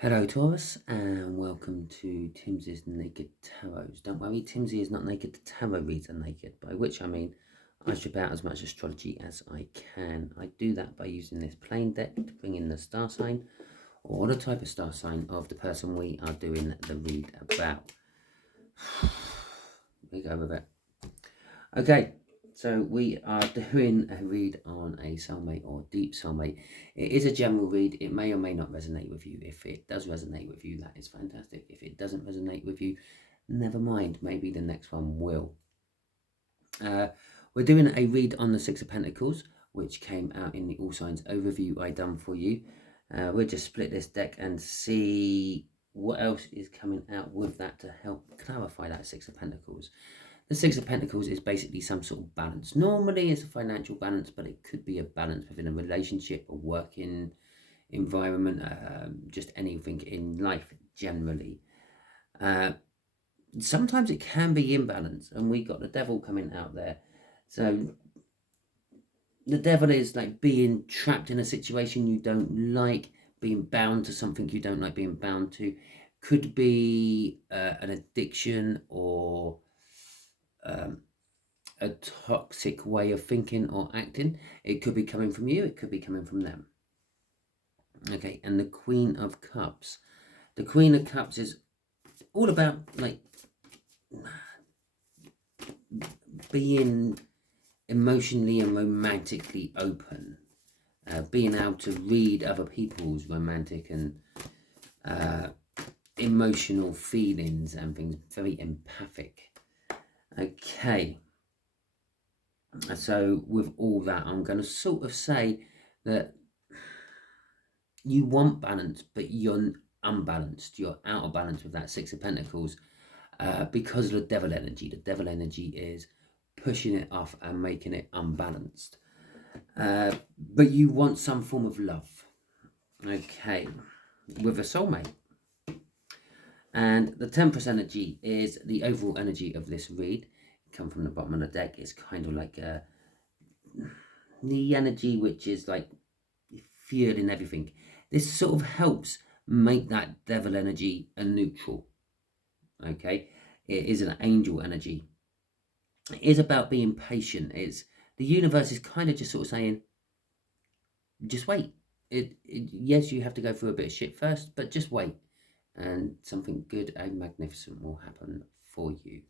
Hello Taurus and welcome to Timsy's Naked Tarot. Don't worry, Timsy is not naked, the tarot reads are naked, by which I mean I strip out as much astrology as I can. I do that by using this plain deck to bring in the star sign or the type of star sign of the person we are doing the read about. We go with it. Okay, so we are doing a read on a soulmate or deep soulmate. It is a general read. It may or may not resonate with you. If it does resonate with you, that is fantastic. If it doesn't resonate with you, never mind. Maybe the next one will. We're doing a read on the Six of Pentacles, which came out in the All Signs overview I done for you. We'll just split this deck and see what else is coming out with that to help clarify that Six of Pentacles. The Six of Pentacles is basically some sort of balance. Normally it's a financial balance, but it could be a balance within a relationship, a working environment, just anything in life generally. Sometimes it can be imbalance, and we got the devil coming out there. So the devil is like being trapped in a situation you don't like, being bound to something you don't like being bound to. Could be an addiction or a toxic way of thinking or acting. It could be coming from you, it could be coming from them. Okay, and the Queen of Cups. The Queen of Cups is all about like being emotionally and romantically open, being able to read other people's romantic and emotional feelings and things, very empathic. Okay, so with all that, I'm going to sort of say that you want balance, but you're unbalanced. You're out of balance with that Six of Pentacles because of the devil energy. The devil energy is pushing it off and making it unbalanced. But you want some form of love. Okay, with a soulmate. And the Temperance energy is the overall energy of this read. Come from the bottom of the deck. It's kind of like the energy which is like fueling everything. This sort of helps make that devil energy a neutral. Okay, it is an angel energy. It is about being patient. It's the universe is kind of just sort of saying, just wait. Yes, you have to go through a bit of shit first, but just wait, and something good and magnificent will happen for you.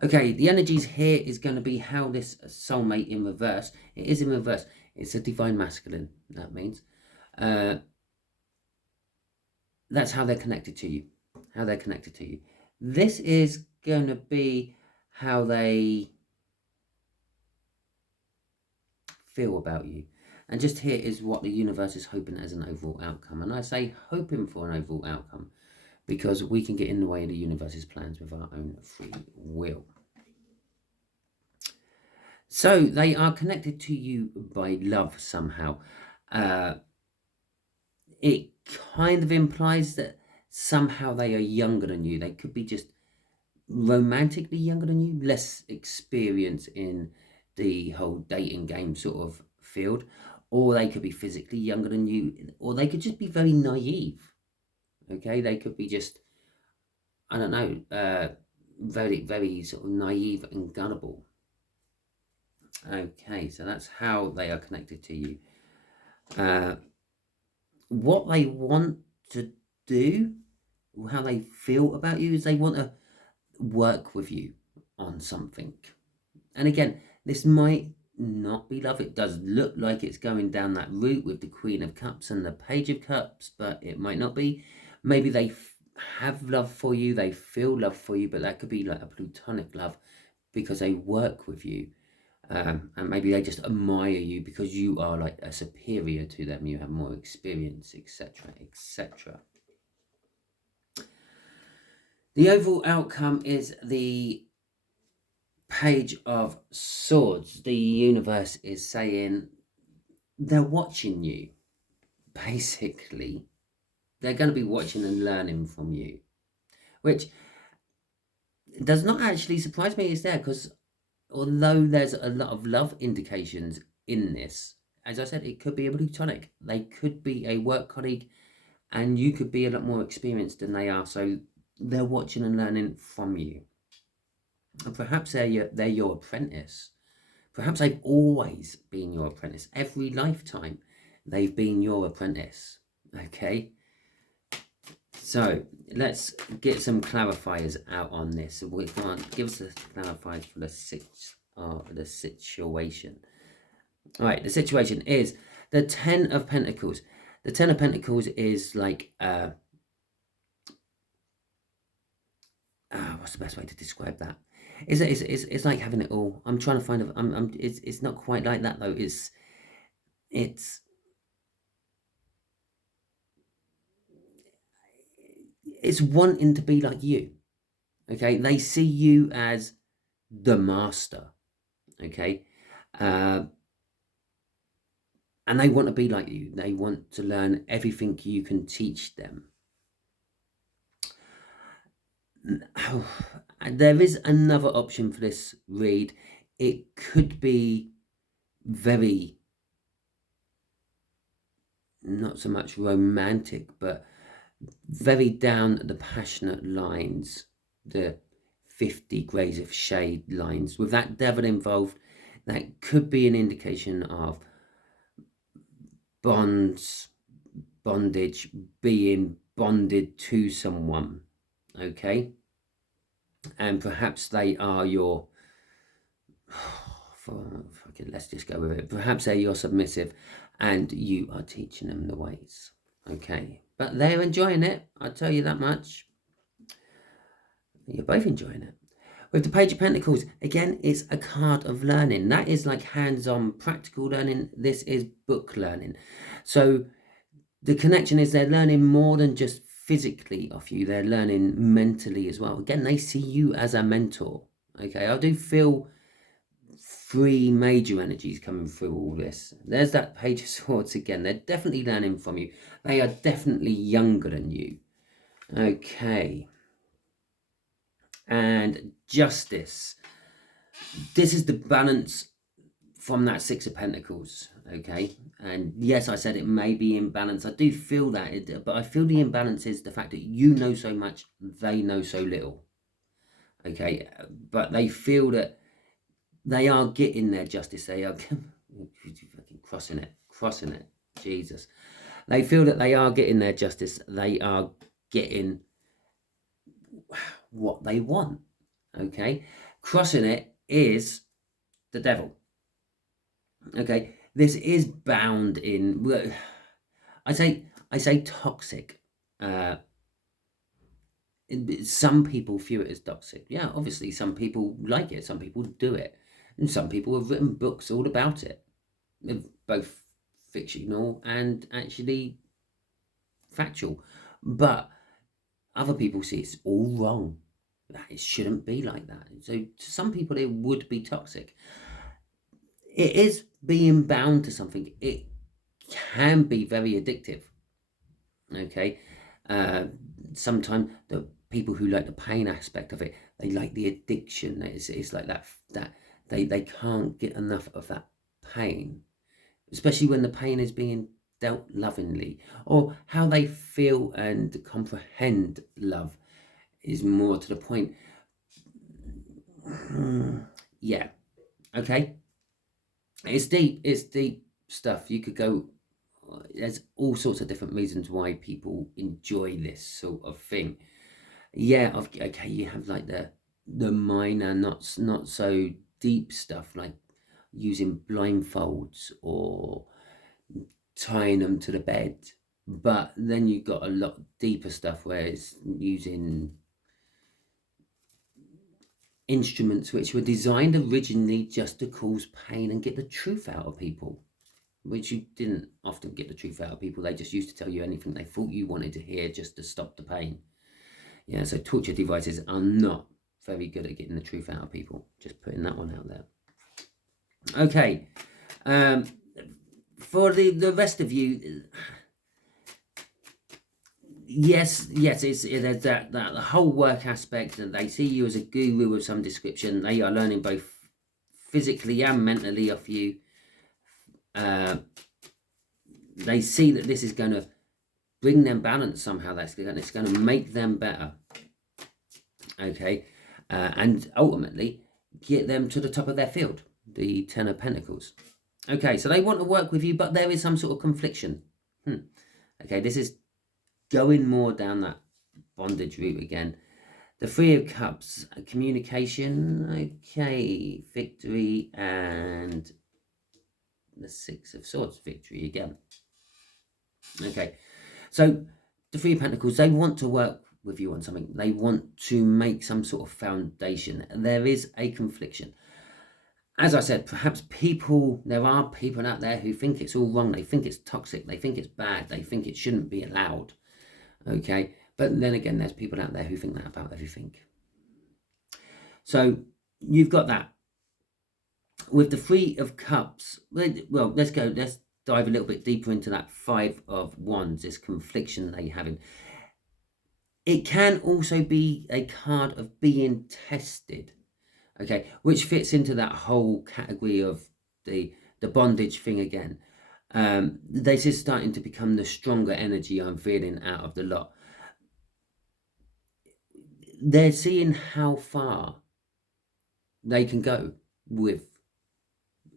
Okay, the energies here is going to be how this soulmate in reverse. It is in reverse. It's a divine masculine. That means that's how they're connected to you. How they're connected to you. This is going to be how they feel about you. And just here is what the universe is hoping as an overall outcome. And I say hoping for an overall outcome because we can get in the way of the universe's plans with our own free will. So they are connected to you by love somehow. It kind of implies that somehow they are younger than you. They could be just romantically younger than you, less experience in the whole dating game sort of field, or they could be physically younger than you, or they could just be very naive. Okay, they could be just, I don't know, very, very sort of naive and gullible. Okay, so that's how they are connected to you. What they want to do, how they feel about you, is they want to work with you on something. And again, this might not be love. It does look like it's going down that route with the Queen of Cups and the Page of Cups, but it might not be. Maybe they have love for you, they feel love for you, but that could be like a platonic love because they work with you. And maybe they just admire you because you are like a superior to them. You have more experience, etc., etc. The overall outcome is the Page of Swords. The universe is saying they're watching you. Basically, they're going to be watching and learning from you, which does not actually surprise me. It's there because although there's a lot of love indications in this, as I said, it could be a platonic. They could be a work colleague and you could be a lot more experienced than they are, so they're watching and learning from you. And perhaps they're your apprentice. Perhaps they've always been your apprentice. Every lifetime they've been your apprentice. Okay, so let's get some clarifiers out on this. We can't give us the clarifiers for the situation. All right, the situation is the Ten of Pentacles. The Ten of Pentacles is like what's the best way to describe that? It's like having it all. I'm trying to find a. It's not quite like that though. It's wanting to be like you. Okay, they see you as the master. Okay, and they want to be like you. They want to learn everything you can teach them. There is another option for this read. It could be very, not so much romantic, but very down the passionate lines, the 50 Grays of Shade lines. With that devil involved, that could be an indication of bondage, being bonded to someone, okay? And perhaps they are your, let's just go with it. Perhaps they're your submissive and you are teaching them the ways, okay? But they're enjoying it, I'll tell you that much. You're both enjoying it. With the Page of Pentacles, again, it's a card of learning. That is like hands-on practical learning. This is book learning. So the connection is they're learning more than just physically off you. They're learning mentally as well. Again, they see you as a mentor. Okay, I do feel 3 major energies coming through all this. There's that Page of Swords again. They're definitely learning from you. They are definitely younger than you. Okay. And Justice. This is the balance from that 6 of Pentacles. Okay. And yes, I said it may be imbalance. I do feel that, but I feel the imbalance is the fact that you know so much, they know so little. Okay. But they feel that they are getting their justice. They are crossing it. Jesus. They feel that they are getting their justice. They are getting what they want. Okay. Crossing it is the devil. Okay. This is bound in, I say toxic. Some people view it as toxic. Yeah, obviously some people like it. Some people do it. And some people have written books all about it, both fictional and actually factual. But other people see it's all wrong. It shouldn't be like that. So to some people, it would be toxic. It is being bound to something. It can be very addictive. Okay. Sometimes the people who like the pain aspect of it, they like the addiction. It's like that they can't get enough of that pain, especially when the pain is being dealt lovingly, or how they feel and comprehend love is more to the point. Yeah. Okay. It's deep stuff. You could go, there's all sorts of different reasons why people enjoy this sort of thing. Yeah, okay, you have like the minor, not so deep stuff, like using blindfolds or tying them to the bed. But then you've got a lot deeper stuff where it's using instruments which were designed originally just to cause pain and get the truth out of people, which you didn't often get the truth out of people. They just used to tell you anything they thought you wanted to hear just to stop the pain. Yeah, so torture devices are not very good at getting the truth out of people. Just putting that one out there. Okay. For the rest of you, yes, it's that the whole work aspect, and they see you as a guru of some description. They are learning both physically and mentally off you. They see that this is going to bring them balance somehow. It's going to make them better. Okay, and ultimately get them to the top of their field, the Ten of Pentacles. Okay, so they want to work with you, but there is some sort of confliction. Okay, this is going more down that bondage route again. The Three of Cups, communication, okay, victory, and the Six of Swords, victory again. Okay, so the Three of Pentacles, they want to work with you on something. They want to make some sort of foundation. There is a confliction. As I said, perhaps there are people out there who think it's all wrong. They think it's toxic. They think it's bad. They think it shouldn't be allowed. Okay, but then again, there's people out there who think that about everything. So you've got that. With the Three of Cups, well, let's dive a little bit deeper into that Five of Wands, this confliction they having. It can also be a card of being tested, okay, which fits into that whole category of the bondage thing again. This is starting to become the stronger energy I'm feeling out of the lot. They're seeing how far they can go with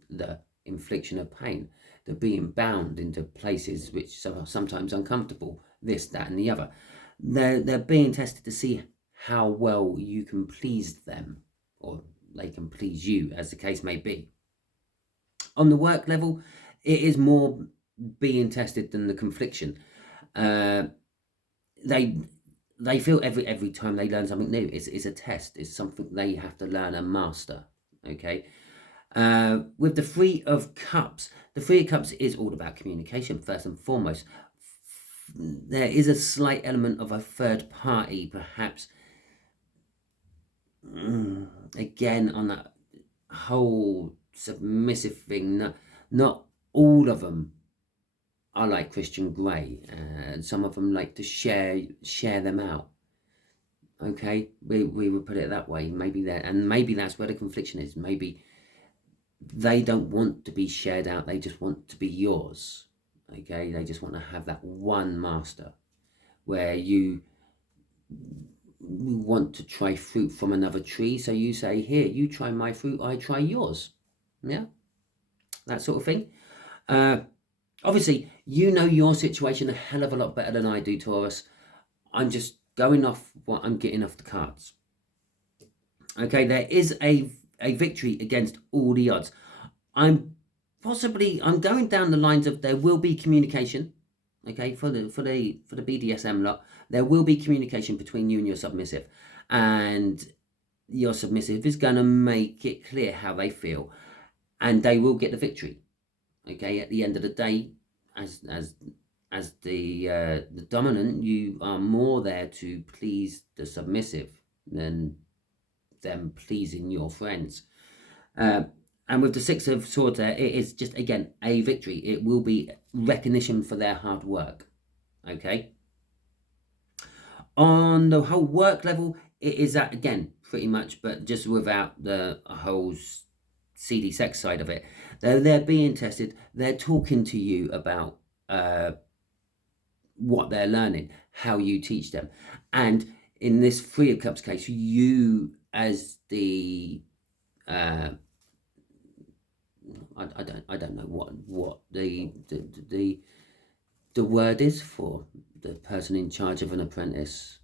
the infliction of pain, the being bound into places which are sometimes uncomfortable, this, that, and the other. They're being tested to see how well you can please them, or they can please you, as the case may be. On the work level, it is more being tested than the confliction. They feel every time they learn something new, it's a test. It's something they have to learn and master. Okay. With the Three of Cups, the Three of Cups is all about communication first and foremost. There is a slight element of a third party, perhaps. Again, on that whole submissive thing, not all of them are like Christian Grey, and some of them like to share them out. Okay, we would put it that way. Maybe that's where the confliction is. Maybe they don't want to be shared out. They just want to be yours. Okay, they just want to have that one master, where you want to try fruit from another tree. So you say, here, you try my fruit, I try yours. Yeah, that sort of thing. Obviously, you know your situation a hell of a lot better than I do, Taurus. I'm just going off what I'm getting off the cards. Okay, there is a victory against all the odds. I'm going down the lines of there will be communication. Okay, for the BDSM lot, there will be communication between you and your submissive, and your submissive is going to make it clear how they feel, and they will get the victory. Okay, at the end of the day, as the dominant, you are more there to please the submissive than them pleasing your friends. And with the Six of Swords there, it is just, again, a victory. It will be recognition for their hard work. Okay? On the whole work level, it is that, again, pretty much, but just without the whole seedy sex side of it. They're being tested. They're talking to you about what they're learning, how you teach them. And in this Three of Cups case, you as the... I don't know what the word is for the person in charge of an apprentice.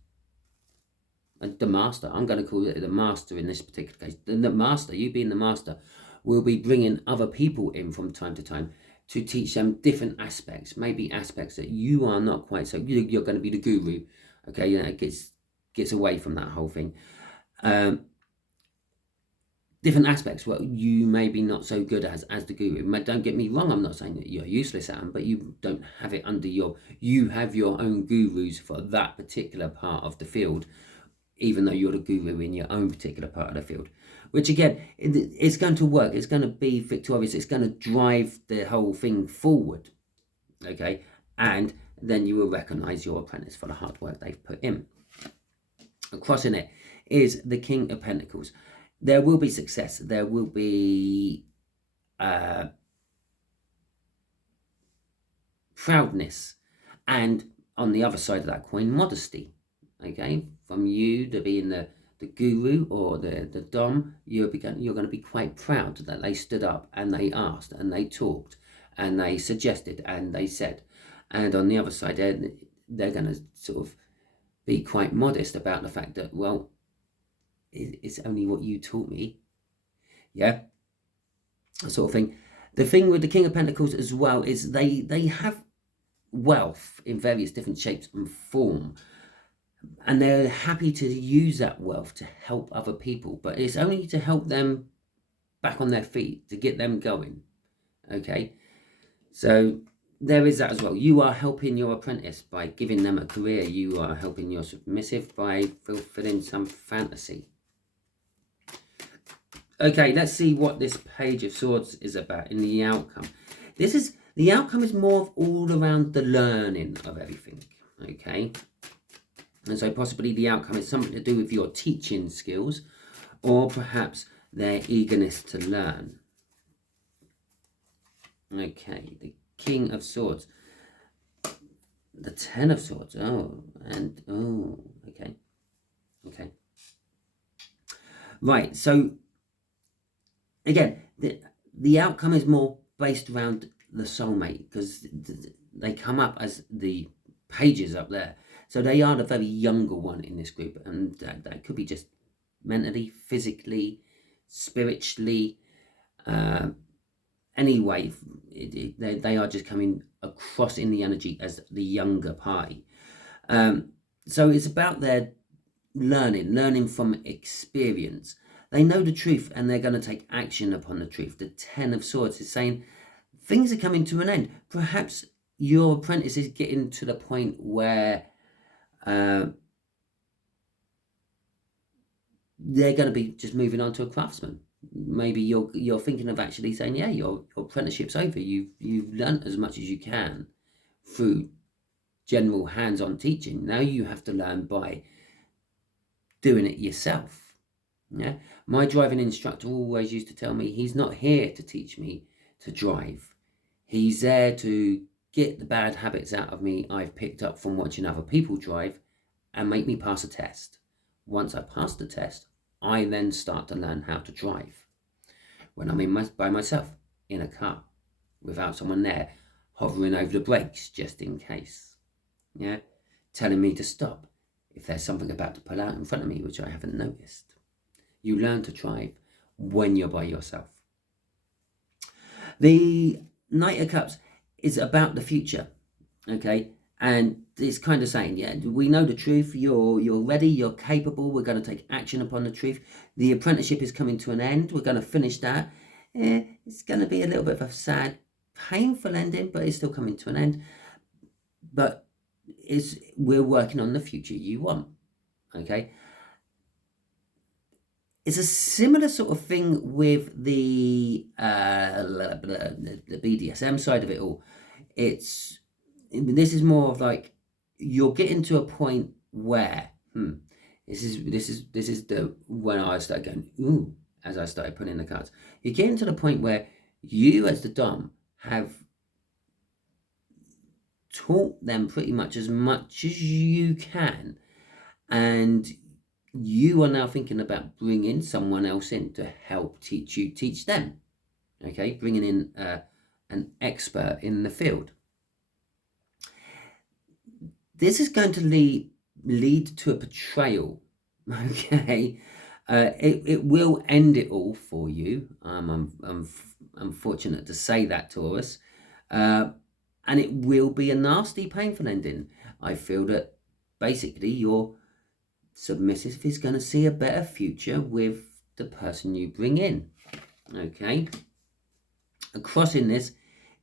The master. I'm going to call it the master in this particular case. The master, you being the master, will be bringing other people in from time to time to teach them different aspects, maybe aspects that you are not quite so. You're going to be the guru. Okay, it gets away from that whole thing. Different aspects what you may be not so good as the guru. Don't get me wrong, I'm not saying that you're useless at them, but you don't have it under you have your own gurus for that particular part of the field, even though you're the guru in your own particular part of the field, which again, it's going to work. It's going to be victorious. It's going to drive the whole thing forward. Okay, and then you will recognize your apprentice for the hard work they've put in. Crossing it is the King of Pentacles. There will be success. There will be proudness. And on the other side of that coin, modesty. Okay, from you to being the guru or the dom, you're going to be quite proud that they stood up and they asked and they talked and they suggested and they said. And on the other side, they're going to sort of be quite modest about the fact that, well, it's only what you taught me. Yeah, that sort of thing. The thing with the King of Pentacles as well is they have wealth in various different shapes and form, and they're happy to use that wealth to help other people, but it's only to help them back on their feet, to get them going. Okay, so there is that as well. You are helping your apprentice by giving them a career. You are helping your submissive by fulfilling some fantasy. Okay, let's see what this Page of Swords is about in the outcome. The outcome is more of all around the learning of everything. Okay, and so possibly the outcome is something to do with your teaching skills, or perhaps their eagerness to learn. Okay, the King of Swords, the Ten of Swords. Okay. Right, so again, the outcome is more based around the soulmate, because they come up as the pages up there. So they are the very younger one in this group, and that could be just mentally, physically, spiritually, anyway. They are just coming across in the energy as the younger party. So it's about their learning from experience. They know the truth and they're going to take action upon the truth. The Ten of Swords is saying things are coming to an end. Perhaps your apprentice is getting to the point where they're going to be just moving on to a craftsman. Maybe you're thinking of actually saying, yeah, your apprenticeship's over. You've learnt as much as you can through general hands-on teaching. Now you have to learn by doing it yourself. Yeah, my driving instructor always used to tell me he's not here to teach me to drive. He's there to get the bad habits out of me I've picked up from watching other people drive and make me pass a test. Once I pass the test, I then start to learn how to drive. When I'm by myself in a car without someone there hovering over the brakes just in case. Yeah, telling me to stop if there's something about to pull out in front of me which I haven't noticed. You learn to drive when you're by yourself. The Knight of Cups is about the future, okay? And it's kind of saying, yeah, we know the truth. You're ready. You're capable. We're going to take action upon the truth. The apprenticeship is coming to an end. We're going to finish that. It's going to be a little bit of a sad, painful ending, but it's still coming to an end. But we're working on the future you want, okay? It's a similar sort of thing with the BDSM side of it all. This is more of like you're getting to a point where this is the when I started going ooh as I started putting in the cards. You're getting to the point where you as the dom have taught them pretty much as you can, and you are now thinking about bringing someone else in to help teach them. Okay, bringing in an expert in the field. This is going to lead to a betrayal. Okay, it will end it all for you. I'm fortunate to say that, Taurus, and it will be a nasty, painful ending. I feel that basically your submissive is going to see a better future with the person you bring in. Okay, across in this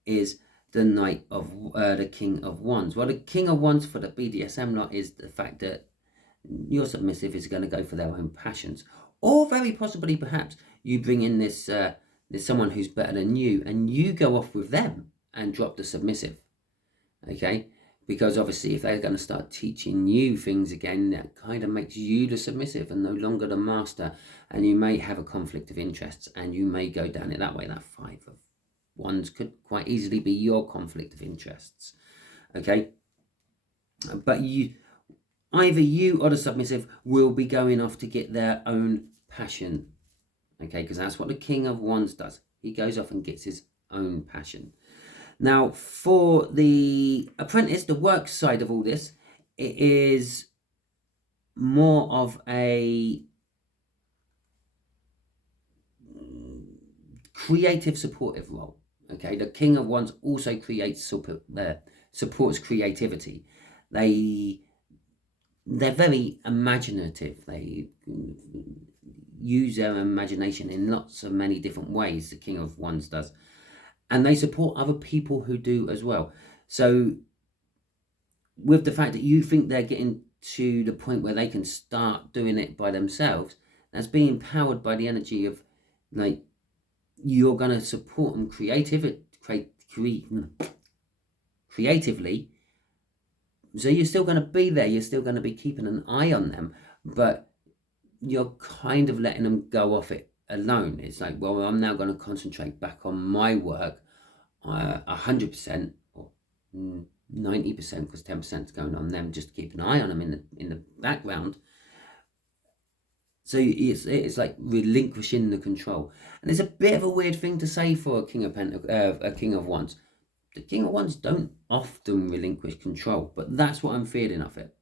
is the Knight of the King of Wands. Well, the King of Wands for the BDSM lot is the fact that your submissive is going to go for their own passions, or very possibly perhaps you bring in this there's someone who's better than you and you go off with them and drop the submissive. Okay, because obviously if they're going to start teaching you things again, that kind of makes you the submissive and no longer the master, and you may have a conflict of interests and you may go down it that way. That Five of Wands could quite easily be your conflict of interests. Okay, But either you or the submissive will be going off to get their own passion. Okay, because that's what the King of Wands does. He goes off and gets his own passion. Now, for the apprentice, the work side of all this, it is more of a creative, supportive role. Okay, the King of Wands also supports creativity. They're very imaginative. They use their imagination in lots of many different ways, the King of Wands does. And they support other people who do as well. So with the fact that you think they're getting to the point where they can start doing it by themselves, that's being empowered by the energy of, like, you're going to support them creatively. So you're still going to be there. You're still going to be keeping an eye on them, but you're kind of letting them go off it alone. It's like, well, I'm now going to concentrate back on my work 100% or 90%, because 10% is going on them, just to keep an eye on them in the background. So it's like relinquishing the control. And it's a bit of a weird thing to say for a King of Wands. The King of Wands don't often relinquish control, but that's what I'm feeling of it.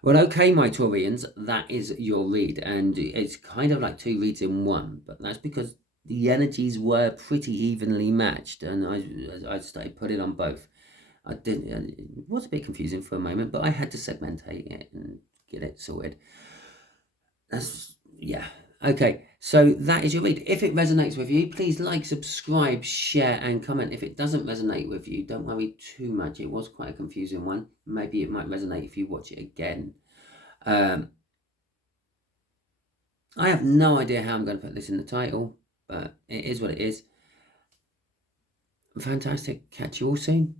Well, okay, my Taurians, that is your read, and it's kind of like 2 reads in one, but that's because the energies were pretty evenly matched, and I started putting on both. It was a bit confusing for a moment, but I had to segmentate it and get it sorted. Yeah. Okay, so that is your read. If it resonates with you, please like, subscribe, share, and comment. If it doesn't resonate with you, don't worry too much. It was quite a confusing one. Maybe it might resonate if you watch it again. I have no idea how I'm going to put this in the title, but it is what it is. Fantastic. Catch you all soon.